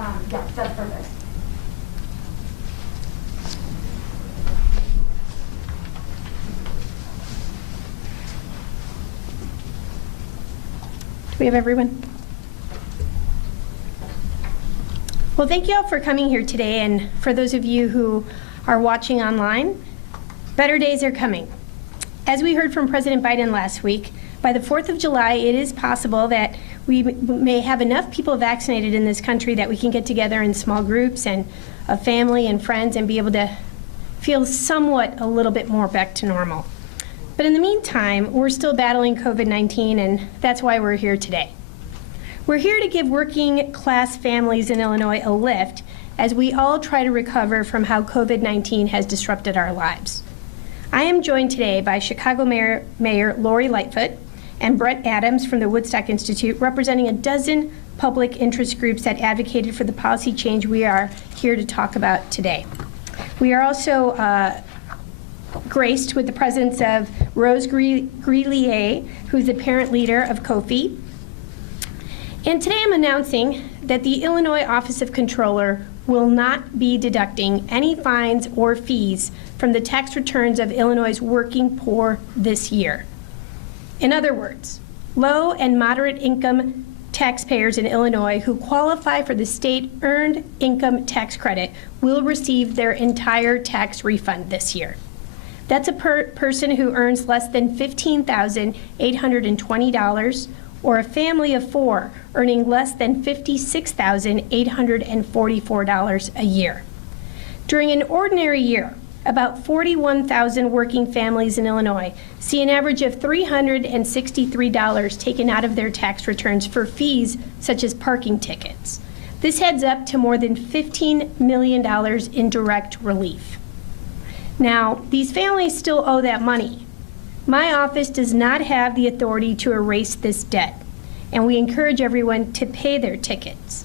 Yeah, that's perfect. Do we have everyone? Well, thank you all for coming here today, and for those of you who are watching online, better days are coming. As we heard from President Biden last week, by the 4th of July, it is possible that we may have enough people vaccinated in this country that we can get together in small groups and a family and friends and be able to feel somewhat a little bit more back to normal. But in the meantime, we're still battling COVID-19, and that's why we're here today. We're here to give working class families in Illinois a lift as we all try to recover from how COVID-19 has disrupted our lives. I am joined today by Chicago Mayor Lori Lightfoot and Brett Adams from the Woodstock Institute, representing a dozen public interest groups that advocated for the policy change we are here to talk about today. We are also graced with the presence of Rose Grelier, who's the parent leader of COFI. And today I'm announcing that the Illinois Office of Comptroller will not be deducting any fines or fees from the tax returns of Illinois' working poor this year. In other words, low and moderate income taxpayers in Illinois who qualify for the state earned income tax credit will receive their entire tax refund this year. That's a person who earns less than $15,820, or a family of 4 earning less than $56,844 a year. During an ordinary year, about 41,000 working families in Illinois see an average of $363 taken out of their tax returns for fees such as parking tickets. This adds up to more than $15 million in direct relief. Now, these families still owe that money. My office does not have the authority to erase this debt, and we encourage everyone to pay their tickets.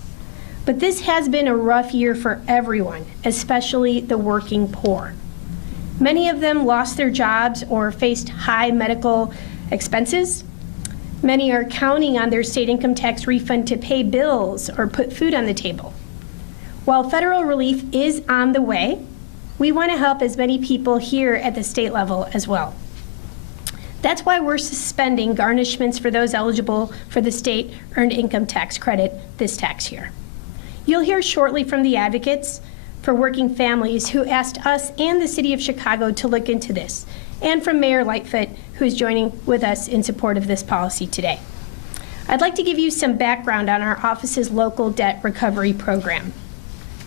But this has been a rough year for everyone, especially the working poor. Many of them lost their jobs or faced high medical expenses. Many are counting on their state income tax refund to pay bills or put food on the table. While federal relief is on the way, we want to help as many people here at the state level as well. That's why we're suspending garnishments for those eligible for the state earned income tax credit this tax year. You'll hear shortly from the advocates for working families who asked us and the City of Chicago to look into this, and from Mayor Lightfoot, who's joining with us in support of this policy today. I'd like to give you some background on our office's local debt recovery program.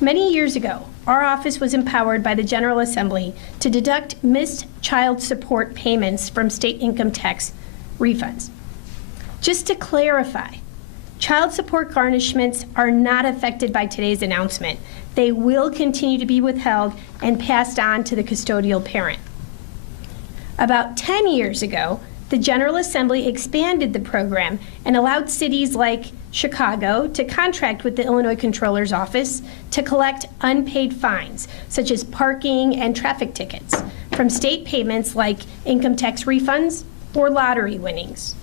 Many years ago, our office was empowered by the General Assembly to deduct missed child support payments from state income tax refunds. Just to clarify, child support garnishments are not affected by today's announcement. They will continue to be withheld and passed on to the custodial parent. About 10 years ago, the General Assembly expanded the program and allowed cities like Chicago to contract with the Illinois Comptroller's Office to collect unpaid fines, such as parking and traffic tickets, from state payments like income tax refunds or lottery winnings.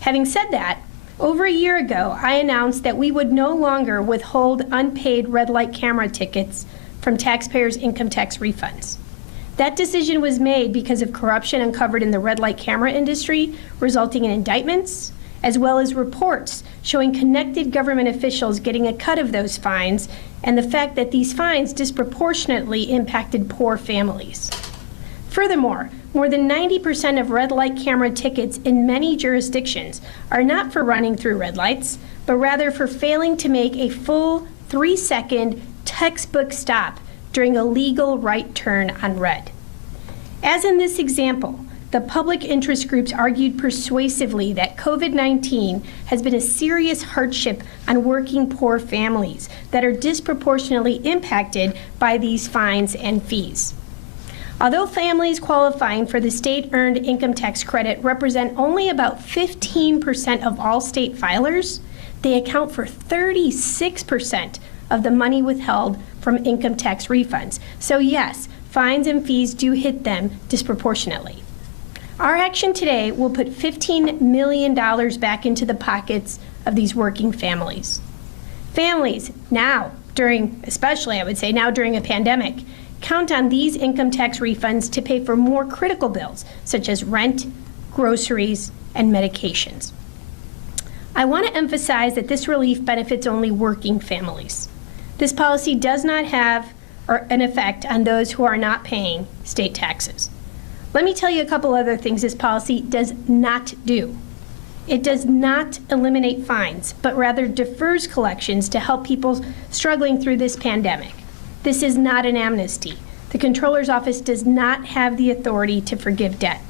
Having said that, over a year ago, I announced that we would no longer withhold unpaid red light camera tickets from taxpayers' income tax refunds. That decision was made because of corruption uncovered in the red light camera industry, resulting in indictments, as well as reports showing connected government officials getting a cut of those fines, and the fact that these fines disproportionately impacted poor families. Furthermore, more than 90% of red light camera tickets in many jurisdictions are not for running through red lights, but rather for failing to make a full 3-second textbook stop during a legal right turn on red. As in this example, the public interest groups argued persuasively that COVID-19 has been a serious hardship on working poor families that are disproportionately impacted by these fines and fees. Although families qualifying for the state-earned income tax credit represent only about 15% of all state filers, they account for 36% of the money withheld from income tax refunds. So yes, fines and fees do hit them disproportionately. Our action today will put $15 million back into the pockets of these working families. Families, now especially I would say now during a pandemic, count on these income tax refunds to pay for more critical bills, such as rent, groceries, and medications. I want to emphasize that this relief benefits only working families. This policy does not have an effect on those who are not paying state taxes. Let me tell you a couple other things this policy does not do. It does not eliminate fines, but rather defers collections to help people struggling through this pandemic. This is not an amnesty. The Comptroller's Office does not have the authority to forgive debt.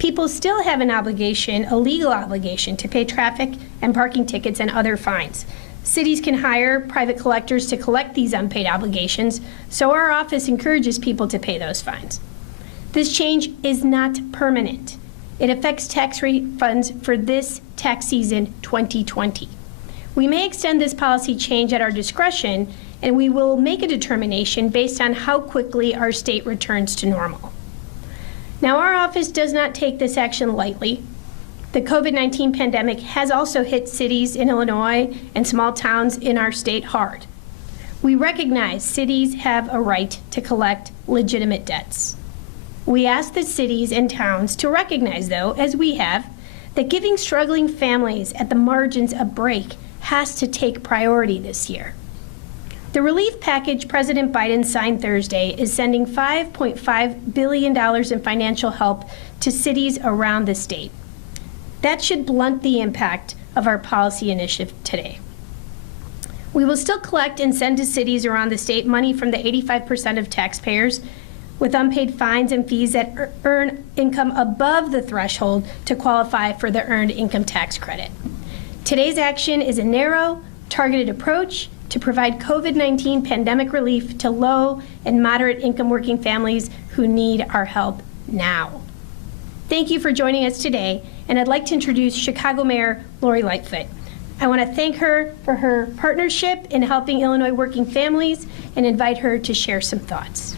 People still have an obligation, a legal obligation, to pay traffic and parking tickets and other fines. Cities can hire private collectors to collect these unpaid obligations, so our office encourages people to pay those fines. This change is not permanent. It affects tax refunds for this tax season 2020. We may extend this policy change at our discretion, and we will make a determination based on how quickly our state returns to normal. Now, our office does not take this action lightly. The COVID-19 pandemic has also hit cities in Illinois and small towns in our state hard. We recognize cities have a right to collect legitimate debts. We ask the cities and towns to recognize, though, as we have, that giving struggling families at the margins a break has to take priority this year. The relief package President Biden signed Thursday is sending $5.5 billion in financial help to cities around the state. That should blunt the impact of our policy initiative today. We will still collect and send to cities around the state money from the 85% of taxpayers with unpaid fines and fees that earn income above the threshold to qualify for the Earned Income Tax Credit. Today's action is a narrow, targeted approach to provide COVID-19 pandemic relief to low and moderate income working families who need our help now. Thank you for joining us today, and I'd like to introduce Chicago Mayor Lori Lightfoot. I want to thank her for her partnership in helping Illinois working families and invite her to share some thoughts.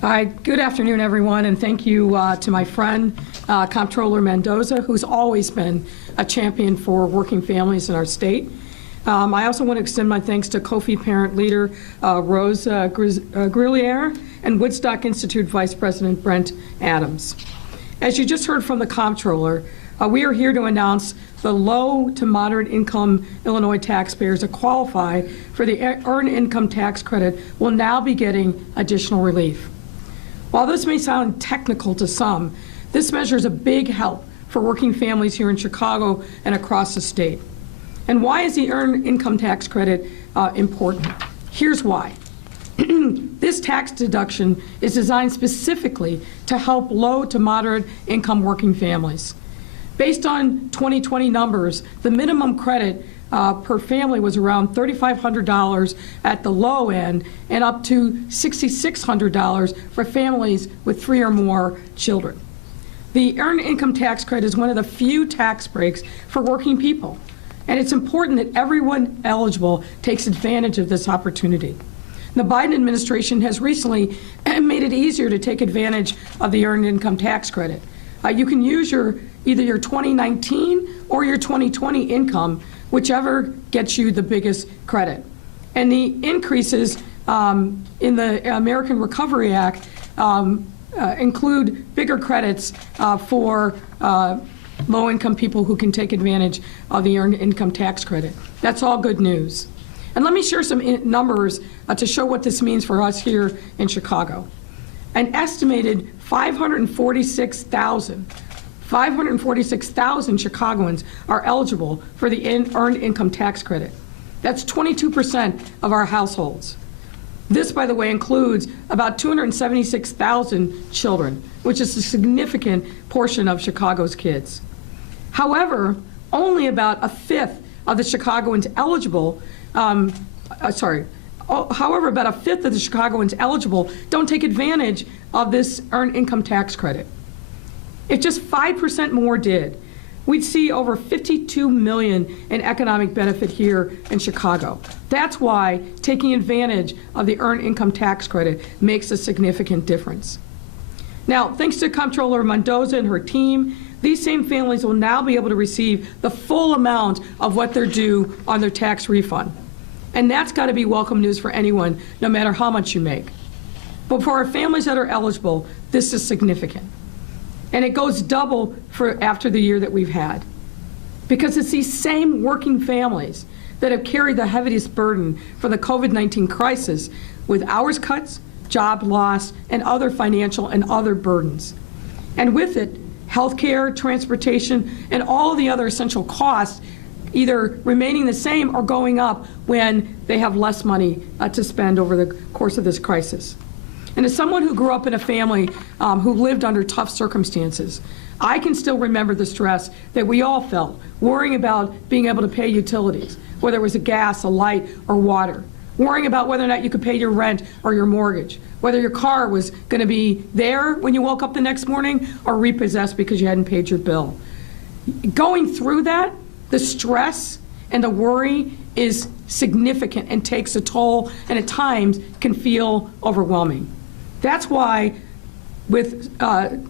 Hi, good afternoon, everyone, and thank you to my friend, Comptroller Mendoza, who's always been a champion for working families in our state. I also want to extend my thanks to Kofi parent leader Rose Grilliere and Woodstock Institute Vice President Brent Adams. As you just heard from the Comptroller, we are here to announce the low to moderate income Illinois taxpayers that qualify for the Earned Income Tax Credit will now be getting additional relief. While this may sound technical to some, this measure is a big help for working families here in Chicago and across the state. And why is the Earned Income Tax Credit important? Here's why. This tax deduction is designed specifically to help low to moderate income working families. Based on 2020 numbers, the minimum credit per family was around $3,500 at the low end and up to $6,600 for families with 3 or more children. The Earned Income Tax Credit is one of the few tax breaks for working people, and it's important that everyone eligible takes advantage of this opportunity. The Biden administration has recently made it easier to take advantage of the Earned Income Tax Credit. You can use either your 2019 or your 2020 income, whichever gets you the biggest credit. And the increases in the American Recovery Act include bigger credits for low-income people who can take advantage of the Earned Income Tax Credit. That's all good news. And let me share some numbers to show what this means for us here in Chicago. An estimated 546,000 Chicagoans are eligible for the Earned Income Tax Credit. That's 22% of our households. This, by the way, includes about 276,000 children, which is a significant portion of Chicago's kids. However, only about a fifth of the Chicagoans eligible, however, about a fifth of the Chicagoans eligible don't take advantage of this Earned Income Tax Credit. If just 5% more did, we'd see over $52 million in economic benefit here in Chicago. That's why taking advantage of the Earned Income Tax Credit makes a significant difference. Now, thanks to Comptroller Mendoza and her team, these same families will now be able to receive the full amount of what they're due on their tax refund. And that's got to be welcome news for anyone, no matter how much you make. But for our families that are eligible, this is significant. And it goes double for after the year that we've had. Because it's these same working families that have carried the heaviest burden for the COVID-19 crisis with hours cuts, job loss, and other financial and other burdens. And with it, healthcare, transportation, and all of the other essential costs either remaining the same or going up when they have less money to spend over the course of this crisis. And as someone who grew up in a family who lived under tough circumstances, I can still remember the stress that we all felt, worrying about being able to pay utilities, whether it was a gas, a light, or water, worrying about whether or not you could pay your rent or your mortgage, whether your car was going to be there when you woke up the next morning or repossessed because you hadn't paid your bill. Going through that, the stress and the worry is significant and takes a toll, and at times can feel overwhelming. That's why, with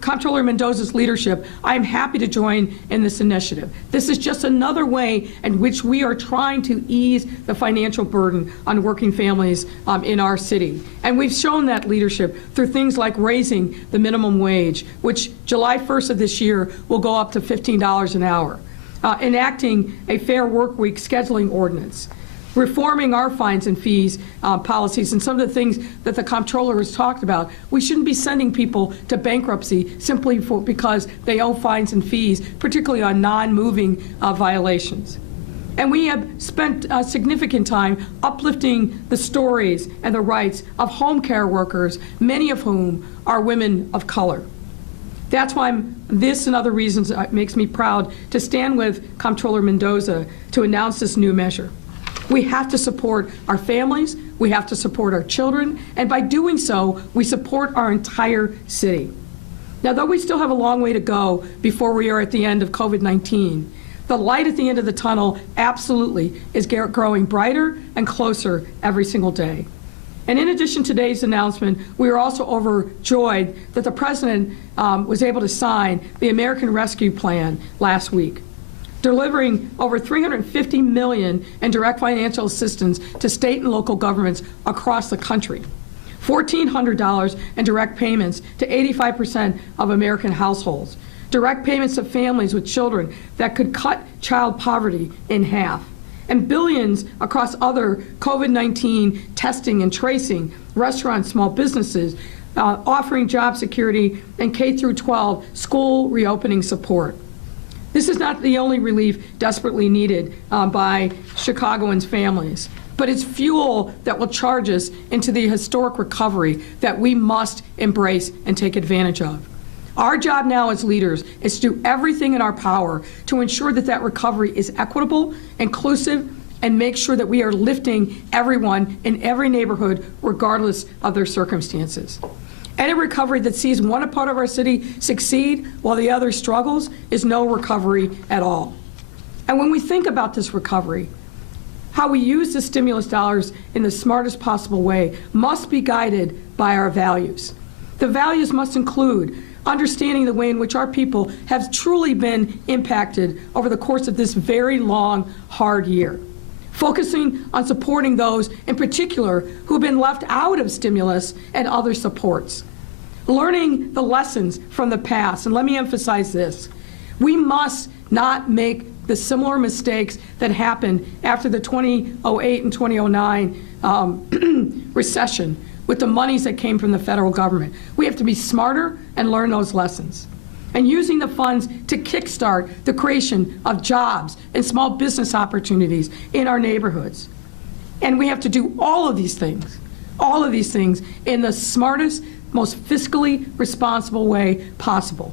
Comptroller Mendoza's leadership, I'm happy to join in this initiative. This is just another way in which we are trying to ease the financial burden on working families in our city. And we've shown that leadership through things like raising the minimum wage, which July 1st of this year will go up to $15 an hour, enacting a fair work week scheduling ordinance, reforming our fines and fees policies, and some of the things that the comptroller has talked about. We shouldn't be sending people to bankruptcy simply because they owe fines and fees, particularly on non-moving violations. And we have spent significant time uplifting the stories and the rights of home care workers, many of whom are women of color. That's why this and other reasons makes me proud to stand with Comptroller Mendoza to announce this new measure. We have to support our families, we have to support our children, and by doing so, we support our entire city. Now, though we still have a long way to go before we are at the end of COVID-19, the light at the end of the tunnel absolutely is growing brighter and closer every single day. And in addition to today's announcement, we are also overjoyed that the President was able to sign the American Rescue Plan last week, delivering over $350 million in direct financial assistance to state and local governments across the country, $1,400 in direct payments to 85% of American households, direct payments to families with children that could cut child poverty in half, and billions across other COVID-19 testing and tracing, restaurants, small businesses, offering job security, and K-12 school reopening support. This is not the only relief desperately needed by Chicagoans' families, but it's fuel that will charge us into the historic recovery that we must embrace and take advantage of. Our job now as leaders is to do everything in our power to ensure that that recovery is equitable, inclusive, and make sure that we are lifting everyone in every neighborhood regardless of their circumstances. Any recovery that sees one part of our city succeed while the other struggles is no recovery at all. And when we think about this recovery, how we use the stimulus dollars in the smartest possible way must be guided by our values. The values must include understanding the way in which our people have truly been impacted over the course of this very long, hard year, focusing on supporting those in particular who have been left out of stimulus and other supports, learning the lessons from the past. And let me emphasize this: we must not make the similar mistakes that happened after the 2008 and 2009 recession with the monies that came from the federal government. We have to be smarter and learn those lessons. And using the funds to kickstart the creation of jobs and small business opportunities in our neighborhoods. And we have to do all of these things in the smartest, most fiscally responsible way possible.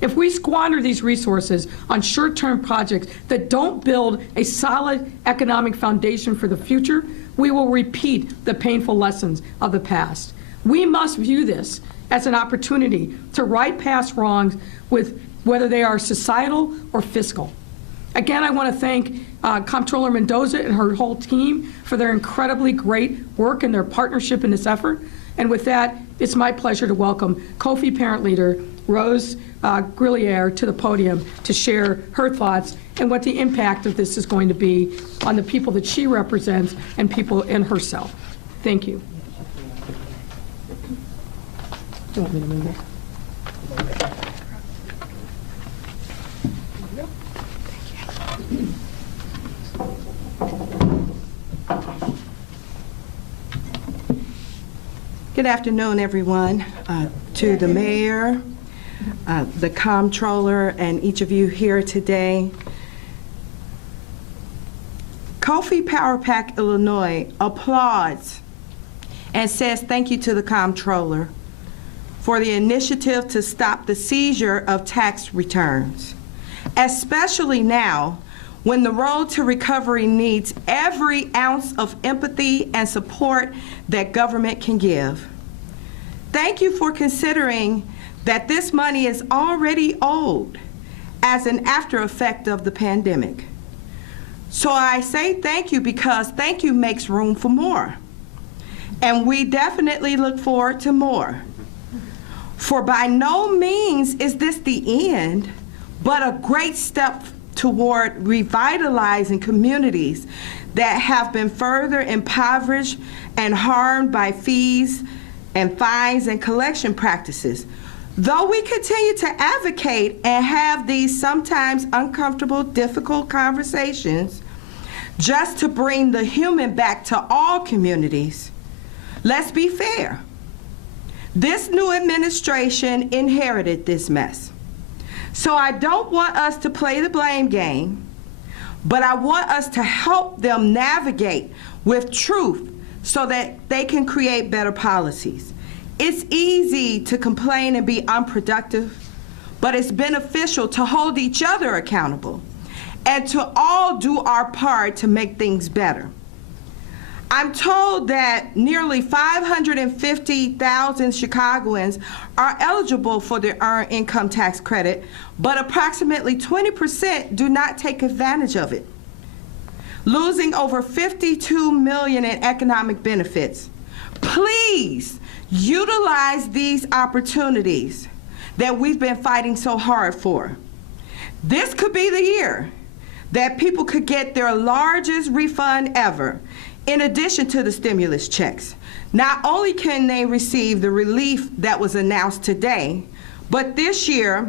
If we squander these resources on short-term projects that don't build a solid economic foundation for the future, we will repeat the painful lessons of the past. We must view this as an opportunity to right past wrongs with whether they are societal or fiscal. Again, I want to thank Comptroller Mendoza and her whole team for their incredibly great work and their partnership in this effort. And with that, it's my pleasure to welcome Kofi Parent Leader Rose Grillier to the podium to share her thoughts and what the impact of this is going to be on the people that she represents and people in herself. Thank you. Do you want me to move it? Good afternoon, everyone. To the mayor, the comptroller, and each of you here today. Kofi Power Pack Illinois applauds and says thank you to the comptroller for the initiative to stop the seizure of tax returns, especially now when the road to recovery needs every ounce of empathy and support that government can give. Thank you for considering that this money is already owed as an after effect of the pandemic. So I say thank you because thank you makes room for more. And we definitely look forward to more. For by no means is this the end, but a great step toward revitalizing communities that have been further impoverished and harmed by fees and fines and collection practices. Though we continue to advocate and have these sometimes uncomfortable, difficult conversations just to bring the human back to all communities, let's be fair. This new administration inherited this mess. So I don't want us to play the blame game, but I want us to help them navigate with truth so that they can create better policies. It's easy to complain and be unproductive, but it's beneficial to hold each other accountable and to all do our part to make things better. I'm told that nearly 550,000 Chicagoans are eligible for the Earned Income Tax Credit, but approximately 20% do not take advantage of it, losing over $52 million in economic benefits. Please utilize these opportunities that we've been fighting so hard for. This could be the year that people could get their largest refund ever, in addition to the stimulus checks. Not only can they receive the relief that was announced today, but this year,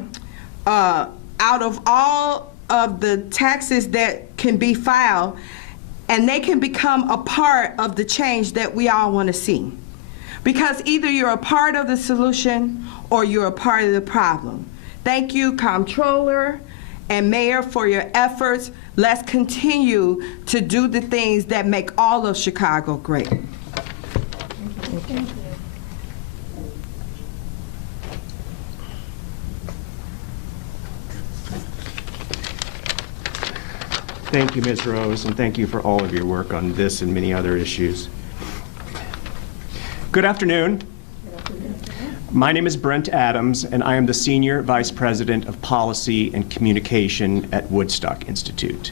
out of all of the taxes that can be filed, and they can become a part of the change that we all want to see. Because either you're a part of the solution or you're a part of the problem. Thank you, Comptroller and Mayor, for your efforts. Let's continue to do the things that make all of Chicago great. Thank you. Thank you, Ms. Rose, and thank you for all of your work on this and many other issues. Good afternoon. My name is Brent Adams, and I am the Senior Vice President of Policy and Communication at Woodstock Institute.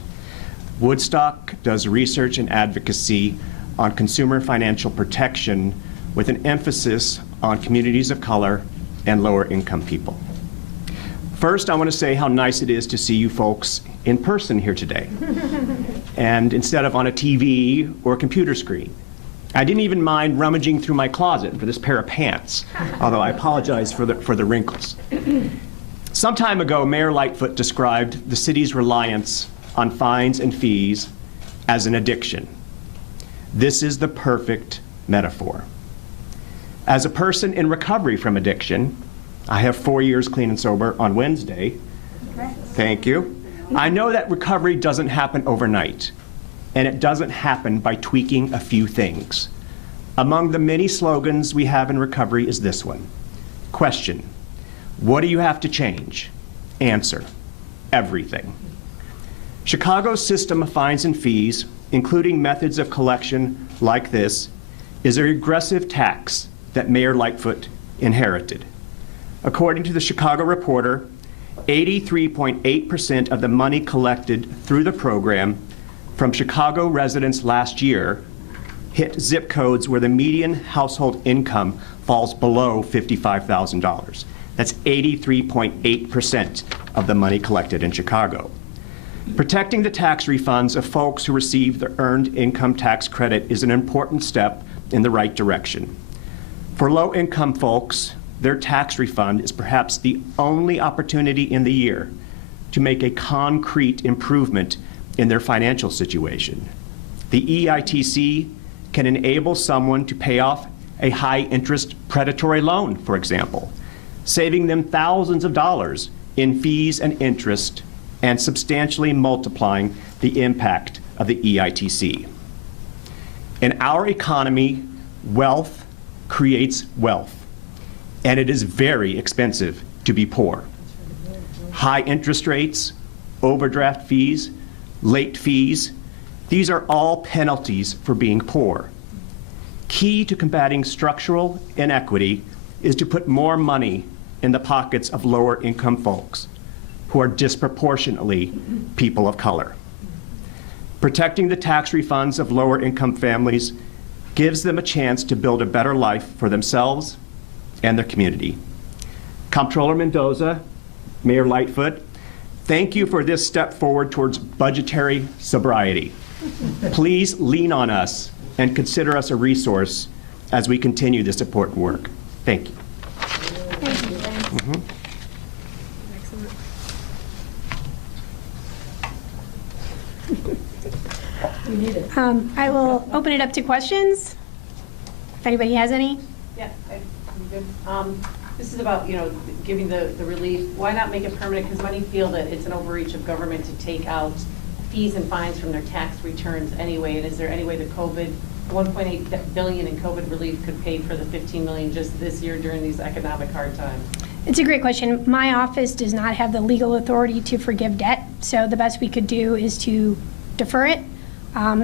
Woodstock does research and advocacy on consumer financial protection with an emphasis on communities of color and lower income people. First, I want to say how nice it is to see you folks in person here today, and instead of on a TV or a computer screen. I didn't even mind rummaging through my closet for this pair of pants, although I apologize for the wrinkles. Some time ago, Mayor Lightfoot described the city's reliance on fines and fees as an addiction. This is the perfect metaphor. As a person in recovery from addiction, I have 4 years clean and sober on Wednesday. Thank you. I know that recovery doesn't happen overnight, and it doesn't happen by tweaking a few things. Among the many slogans we have in recovery is this one. Question: what do you have to change? Answer: everything. Chicago's system of fines and fees, including methods of collection like this, is a regressive tax that Mayor Lightfoot inherited. According to the Chicago Reporter, 83.8% of the money collected through the program from Chicago residents last year hit zip codes where the median household income falls below $55,000. That's 83.8% of the money collected in Chicago. Protecting the tax refunds of folks who receive the Earned Income Tax Credit is an important step in the right direction. For low-income folks, their tax refund is perhaps the only opportunity in the year to make a concrete improvement in their financial situation. The EITC can enable someone to pay off a high-interest predatory loan, for example, saving them thousands of dollars in fees and interest and substantially multiplying the impact of the EITC. In our economy, wealth creates wealth, and it is very expensive to be poor. High interest rates, overdraft fees, late fees, these are all penalties for being poor. Key to combating structural inequity is to put more money in the pockets of lower income folks who are disproportionately people of color. Protecting the tax refunds of lower income families gives them a chance to build a better life for themselves and their community. Comptroller Mendoza, Mayor Lightfoot, thank you for this step forward towards budgetary sobriety. Please lean on us and consider us a resource as we continue this important work. Thank you. Thank you, Lance. I will open it up to questions, if anybody has any. Yeah, I'm good. This is about, giving the relief. Why not make it permanent? Because many feel that it's an overreach of government to take out fees and fines from their tax returns anyway. And is there any way the $1.8 billion in COVID relief could pay for the $15 million just this year during these economic hard times? It's a great question. My office does not have the legal authority to forgive debt, so the best we could do is to defer it.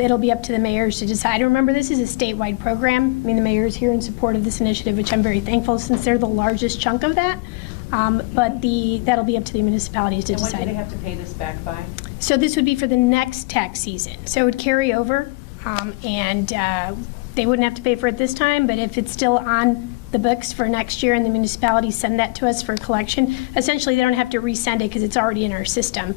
It'll be up to the mayors to decide. Remember, this is a statewide program. I mean, the mayor is here in support of this initiative, which I'm very thankful since they're the largest chunk of that. But that'll be up to the municipalities to decide. And when do they have to pay this back by? So this would be for the next tax season. So it would carry over, and they wouldn't have to pay for it this time, but if it's still on the books for next year and the municipalities send that to us for collection, essentially they don't have to resend it because it's already in our system.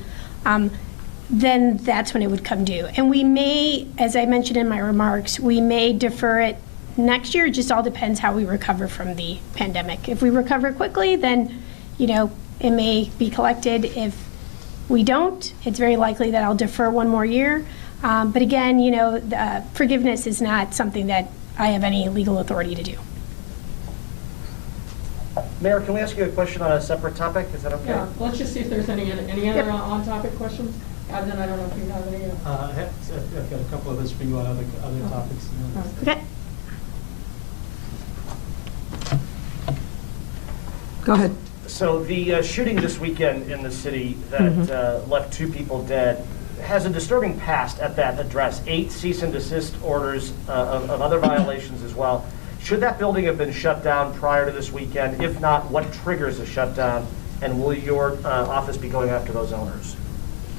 Then that's when it would come due. And we may, as I mentioned in my remarks, we may defer it next year. It just all depends how we recover from the pandemic. If we recover quickly, then, it may be collected. If we don't, it's very likely that I'll defer one more year. But again, forgiveness is not something that I have any legal authority to do. Mayor, can we ask you a question on a separate topic? Is that okay? Yeah, let's just see if there's any other on-topic questions. And then I don't know if you have any. I've got a couple of us for you on other topics. Okay. Go ahead. So the shooting this weekend in the city that left 2 people dead has a disturbing past at that address. 8 cease and desist orders of other violations as well. Should that building have been shut down prior to this weekend? If not, what triggers a shutdown? And will your office be going after those owners?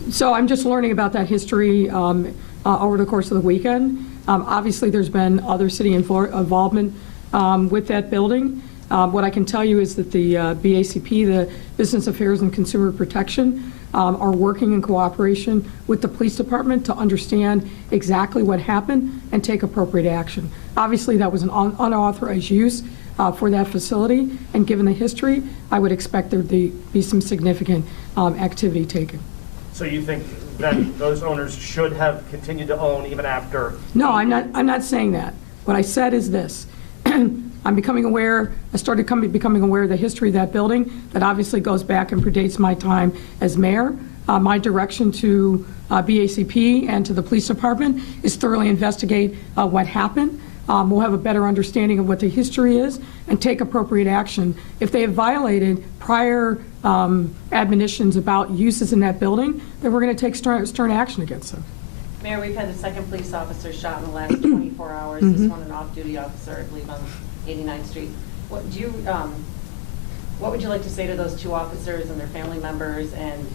So I'm just learning about that history over the course of the weekend. Obviously, there's been other city involvement with that building. What I can tell you is that the BACP, the Business Affairs and Consumer Protection, are working in cooperation with the police department to understand exactly what happened and take appropriate action. Obviously, that was an unauthorized use for that facility, and given the history, I would expect there to be some significant activity taken. So you think that those owners should have continued to own even after? No, I'm not saying that. What I said is this. I'm becoming aware, I started becoming aware of the history of that building that obviously goes back and predates my time as mayor. My direction to BACP and to the police department is thoroughly investigate what happened. We'll have a better understanding of what the history is and take appropriate action. If they have violated prior admonitions about uses in that building, then we're going to take stern action against them. Mayor, we've had the second police officer shot in the last 24 hours. This one, an off-duty officer, I believe, on 89th Street. What do you, what would you like to say to those 2 officers and their family members? And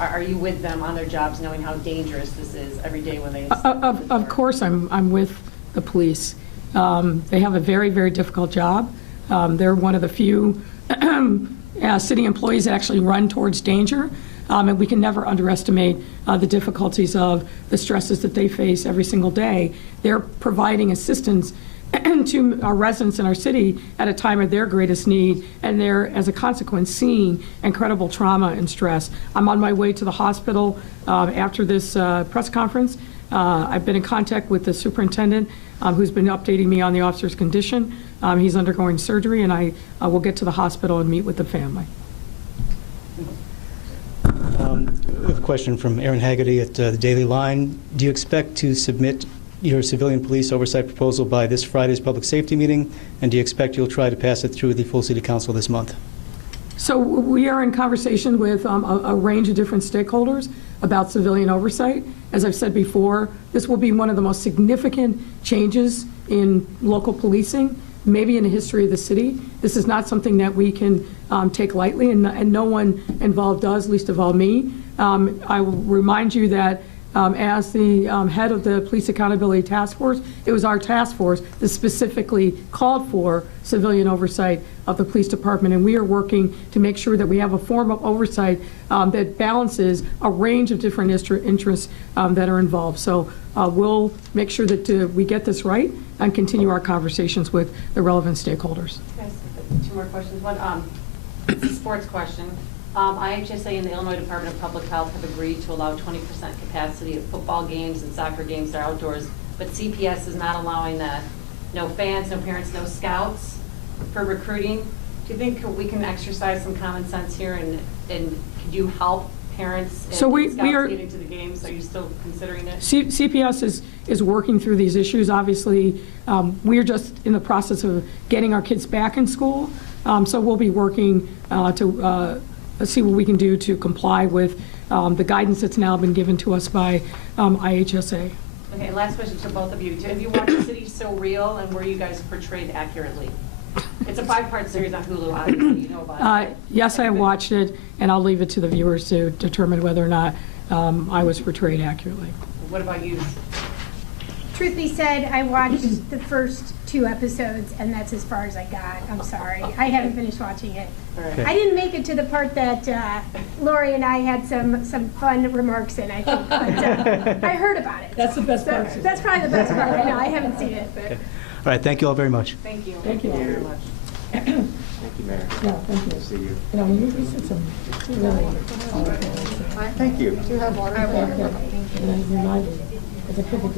are you with them on their jobs, knowing how dangerous this is every day when they... Of course, I'm with the police. They have a very, very difficult job. They're one of the few city employees that actually run towards danger, and we can never underestimate the difficulties of the stresses that they face every single day. They're providing assistance to our residents in our city at a time of their greatest need, and they're, as a consequence, seeing incredible trauma and stress. I'm on my way to the hospital after this press conference. I've been in contact with the superintendent, who's been updating me on the officer's condition. He's undergoing surgery, and I will get to the hospital and meet with the family. We have a question from Aaron Haggerty at the Daily Line. Do you expect to submit your civilian police oversight proposal by this Friday's public safety meeting? And do you expect you'll try to pass it through the full city council this month? So we are in conversation with a range of different stakeholders about civilian oversight. As I've said before, this will be one of the most significant changes in local policing, maybe in the history of the city. This is not something that we can take lightly, and no one involved does, least of all me. I will remind you that as the head of the Police Accountability Task Force, it was our task force that specifically called for civilian oversight of the police department, and we are working to make sure that we have a form of oversight that balances a range of different interests that are involved. So we'll make sure that we get this right and continue our conversations with the relevant stakeholders. Yes, 2 more questions. One, it's a sports question. IHSA and the Illinois Department of Public Health have agreed to allow 20% capacity of football games and soccer games that are outdoors, but CPS is not allowing that. No fans, no parents, no scouts for recruiting. Do you think we can exercise some common sense here, and could you help parents and scouts get into the games? Are you still considering it? CPS is working through these issues. Obviously, we're just in the process of getting our kids back in school, so we'll be working to see what we can do to comply with the guidance that's now been given to us by IHSA. Okay, last question to both of you. Have you watched City So Real, and were you guys portrayed accurately? It's a 5-part series on Hulu, obviously, you know about it. Yes, I have watched it, and I'll leave it to the viewers to determine whether or not I was portrayed accurately. What about you? Truth be said, I watched the first 2 episodes, and that's as far as I got. I'm sorry. I haven't finished watching it. Right. I didn't make it to the part that Lori and I had some fun remarks in, I think. But I heard about it. That's the best part. That's probably the best part. I know. I haven't seen it. But. Okay. All right. Thank you all very much. Thank you. Thank you. very much. Thank you, Mayor. Yeah, thank you. See you. You know, you said some really wonderful. Thank you. And I reminded, as a kid,